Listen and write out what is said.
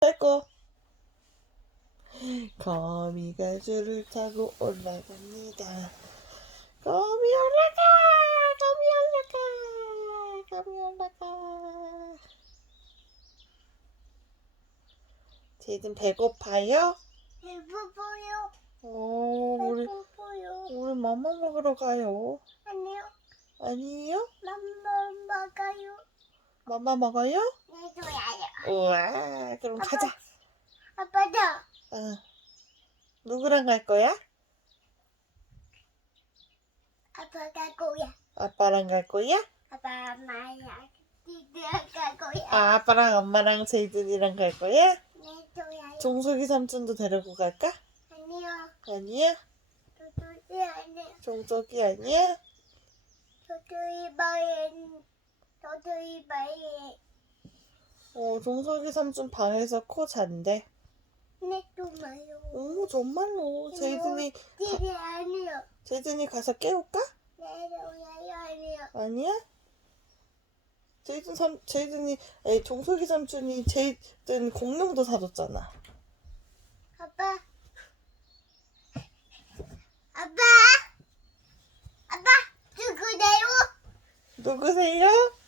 빼고 거미가 줄을 타고 올라갑니다. 거미 올라가! 거미 올라가! 거미 올라가! 쟤는 배고파요? 배고파요. 어, 우리, 배고파요. 우리 맘마 먹으러 가요. 아니요. 아니에요? 맘마 먹어요. 맘마 먹어요? 우와, 그럼 가자. 아빠도 어. 누구랑 갈 거야? 아빠가 거야. 아빠랑 갈 거야? 아빠 엄마야. 디디가 거야. 아, 아빠랑 엄마랑 제이든이랑 갈 거야? 네, 좋아요. 종석이 삼촌도 데리고 갈까? 아니요. 아니야? 저도 아니요. 종석이 아니야? 저도 이봐엔 저도 이봐엔 어, 종석이 삼촌 방에서 코 잔대. 네, 좋아요. 오, 정말로. 제이든이, 디디 아니요. 제이든이 가서 깨울까? 네. 아니요. 아니야? 제이든 삼, 제이든이, 에, 종석이 삼촌이 제이든 공룡도 사줬잖아. 아빠. 아빠. 아빠. 누구세요? 누구세요?